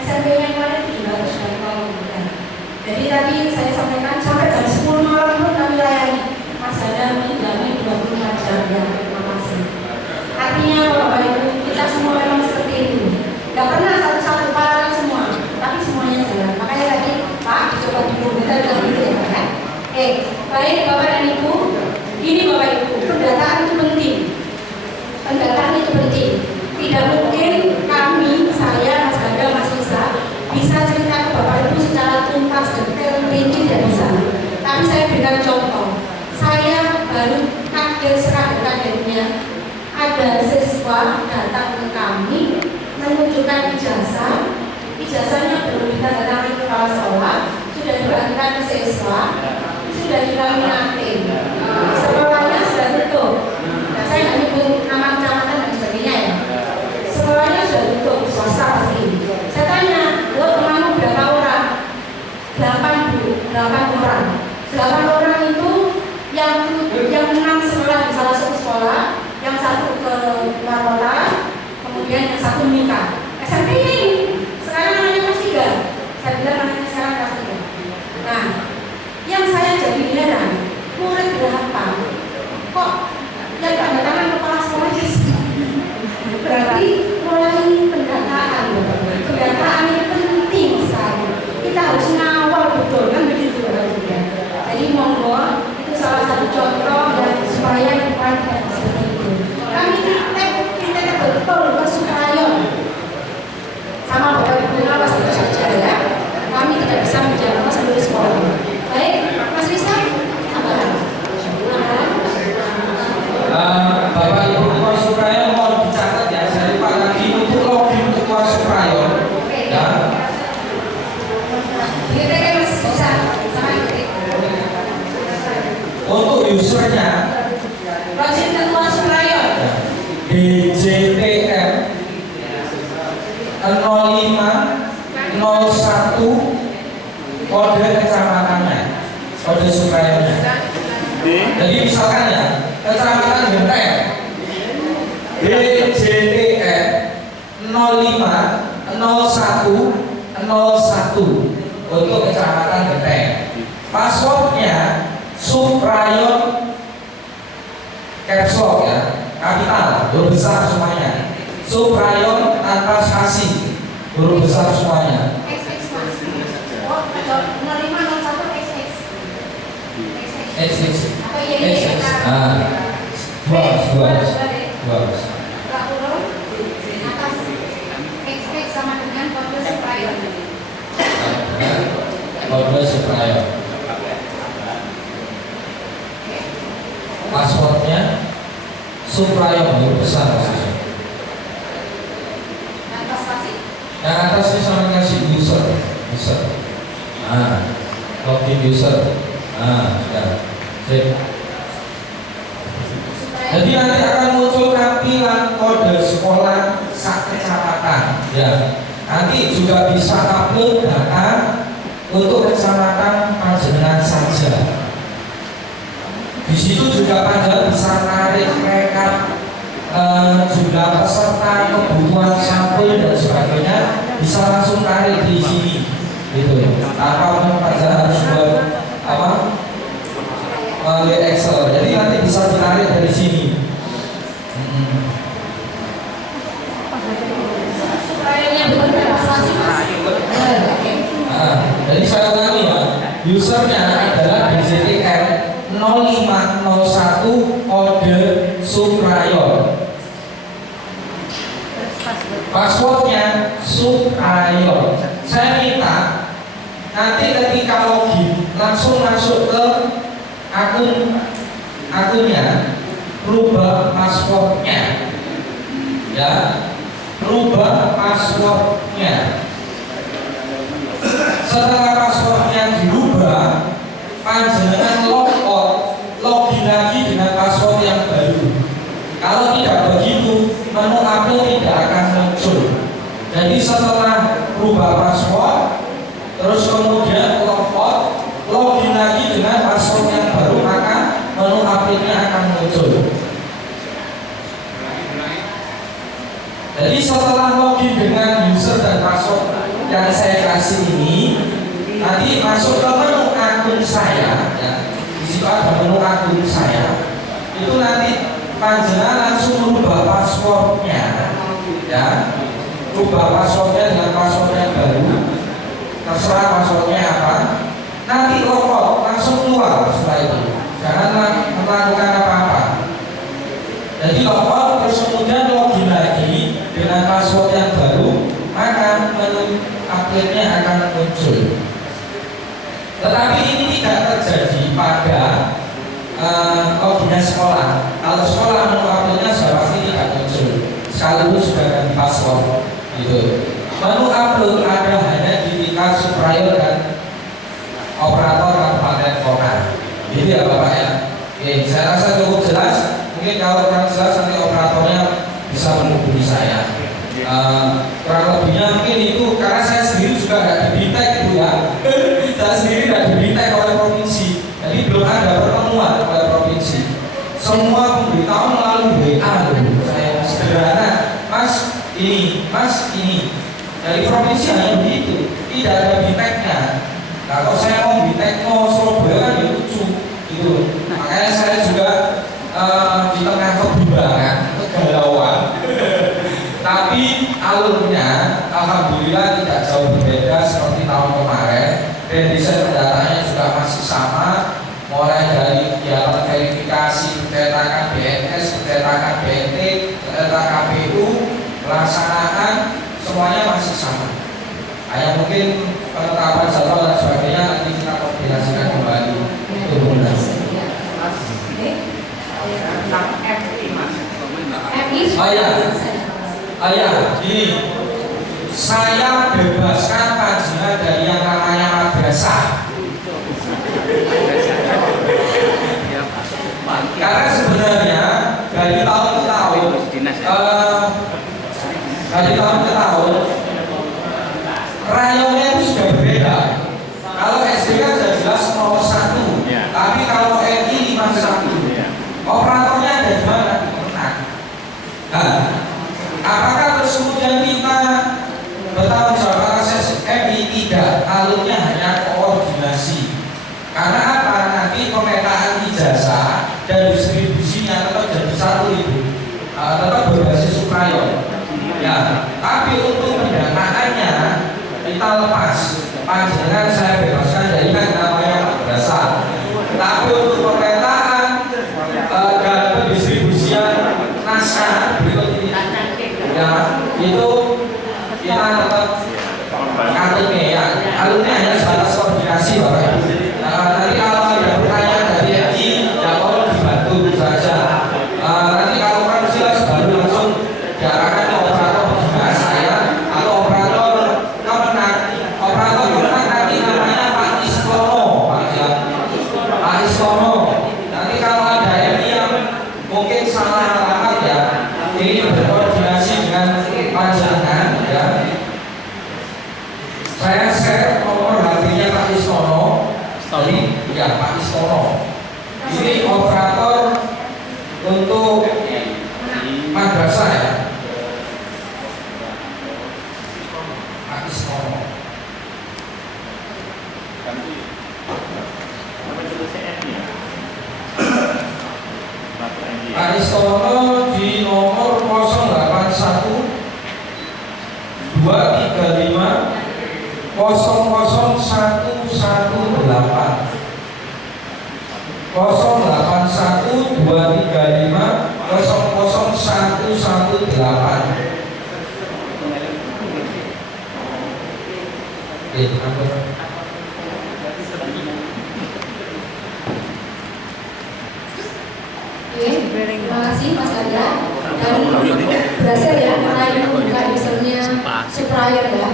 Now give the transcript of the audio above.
SMP-nya kemarin 700 dan jadi tadi saya sampaikan sampai jam 10 malam pun kami layani. Masih ada menjamin 24 jam ya, terima kasih. Artinya Bapak Ibu, kita semua memang seperti itu. Gak pernah satu-satu paralel semua, tapi semuanya jalan. Makanya tadi Pak dicoba dulu, kita udah gitu ya kan? Baik Bapak dan Ibu, ini Bapak Ibu, pendataan itu penting. Pendataan itu penting. Tidak mungkin kami, saya, Mas Ganda, Mas Lisa bisa cerita ke Bapak Ibu secara tuntas dan rinci tidak bisa. Tapi saya berikan contoh. Saya baru kaget sekaget-kagetnya ada siswa datang ke kami menunjukkan ijazah. Ijazahnya belum ditandatangani kepala sekolah, sudah dibagikan ke siswa, sudah dilaminating. Sekolahnya sudah tutup. Nah, saya nggak nyebut nama kecamatan dan sebagainya ya. Sekolahnya sudah tutup, swasta pasti. Saya tanya, lo temanmu berapa orang? 8 Bu, 8 orang. 8 orang itu yang 6 sekolah di salah satu sekolah, yang satu ke luar kota, kemudian yang satu menikah. SMP ini sekarang anaknya kelas 3. Saya bilang anaknya sekarang kelas 3. Nah, yang saya jadi heran, murid berapa? Kok yang tanda tangan kepala sekolahnya berarti mulai pendataan. Pendataan ini penting sekali. Kita harus ngawal betul kan begitu ya. Jadi monggo itu salah satu contoh dan supaya bukan tidak seperti itu. Kami kita betul supaya sama Bapak Ibu awas itu saja ya. Kami tidak bisa menjalankan seluruh sekolah. Baik, Mas Risa, Bapak Ibu Ketua Suprayo mohon dicatat ya, saya lupa lagi untuk login Ketua Suprayo ya. Untuk usernya login Ketua Suprayo DJTM 0501 kode kecamatannya, kode Suprayonya. Jadi misalkan ya, Kecamatan Genteng DJTM 050101 untuk Kecamatan Genteng. Passwordnya Suprayon caps lock ya, kapital, huruf besar semuanya. Suprayon tanpa spasi, huruf besar semuanya. Kode Suprayo. Passwordnya Suprayo huruf besar maksudnya. Yang atas ini sama kasih user. Login user. Ya. Jadi nanti akan muncul tampilan kode sekolah sak kecamatan. Ya. Nanti juga bisa upload data untuk kecamatan Panjenengan saja. Di situ juga Panjenengan bisa tarik rekap jumlah peserta, kebutuhan sampel dan sebagainya, bisa langsung tarik di sini, gitu. Tanpa Panjenengan harus buat apa? Melalui Excel. Jadi nanti bisa ditarik dari sini. Jadi saya ulangi ya, usernya adalah DJTM 0501 kode Suprayo. Passwordnya Suprayo. Saya minta nanti ketika login langsung masuk ke akunnya, rubah passwordnya, ya, rubah passwordnya. Setelah passwordnya dirubah, Panjenengan logout, login lagi dengan password yang baru. Kalau tidak begitu, menu upload tidak akan muncul. Jadi setelah rubah password, terus kemudian logout, login lagi dengan password yang baru, maka menu uploadnya akan muncul. Jadi setelah login dengan user dan password yang saya kasih ini nanti masuk ke menu akun saya ya. Di situ ada menu akun saya. Itu nanti panjenengan langsung merubah passwordnya ya. Rubah passwordnya dengan password yang baru. Terserah passwordnya apa. Nanti login langsung keluar setelah itu. Jangan melakukan apa-apa. Jadi login terus kemudian login lagi dengan password yang baru, maka menu update-nya akan muncul. Tetapi ini tidak terjadi pada loginnya sekolah. Kalau sekolah menu update-nya sudah pasti tidak muncul. Sekalipun sudah ganti password, gitu. Menu upload ada hanya di tingkat supplier dan operator kabupaten kota. Gitu ya Bapak ya. Oke, saya rasa cukup jelas. Mungkin kalau kurang jelas nanti operatornya bisa menghubungi saya. Kurang lebihnya mungkin itu karena saya sendiri juga tidak dibintek itu ya. Saya sendiri tidak dibintek oleh provinsi. Jadi belum ada pertemuan oleh provinsi. Semua pemberitahuan melalui WA loh. Saya sederhana, Mas ini. Dari provinsi hanya begitu, tidak ada binteknya. Nah, kalau saya mau bintek mau Surabaya kan ya lucu gitu. Makanya saya juga di tengah kebimbangan, kegalauan. Tapi alurnya alhamdulillah tidak jauh berbeda seperti tahun kemarin. Desain pendatanya juga masih sama, mulai dari jalan verifikasi, pencetakan BNS, pencetakan BNT, pencetakan KPU, pelaksanaan semuanya masih sama. Hanya mungkin penetapan jadwal dan sebagainya nanti kita koordinasikan kembali. Itu benar. Gini, saya bebaskan panjenengan dari yang namanya madrasah. Karena sebenarnya dari tahun ke tahun, rayonnya itu sudah berbeda. Kalau SD kan sudah jelas nomor 1, tapi kalau MI 51, operatornya ada di mana? Nah, apakah terus kemudian kita bertanggung jawab akses MI? Tidak, alurnya hanya koordinasi. Karena apa? Nanti pemetaan ijazah dan distribusinya tetap jadi satu itu, tetap berbasis supplier. Ya, tapi untuk pendanaannya kita lepas. Panjenengan saya bebaskan dari kan namanya madrasah. Tapi untuk pemetaan dan pendistribusian naskah berikut ini, ya itu kita tetap KTP ya. Alurnya hanya sebatas koordinasi Bapak Ibu. Nanti kalau ada pertanyaan dari MI, ya tolong dibantu saja. Nanti kalau kan jelas baru langsung diarahkan ke operator pengguna saya atau operator kemenang. Operator kemenang nanti namanya Pak Iskono, Pak Iskono. Nanti kalau ada MI yang mungkin salah alamat ya, ini berkoordinasi dengan panjangan ya. Saya share nomor HP-nya Pak Iskono. Jadi ya Pak Iskono. Ini operator untuk madrasah ya. Pak Iskono. Pak Iskono di nomor 081 235 00118 081 235 00118. Terima kasih Mas Arya. Dan berhasil ya meraih membuka usernya supplier ya.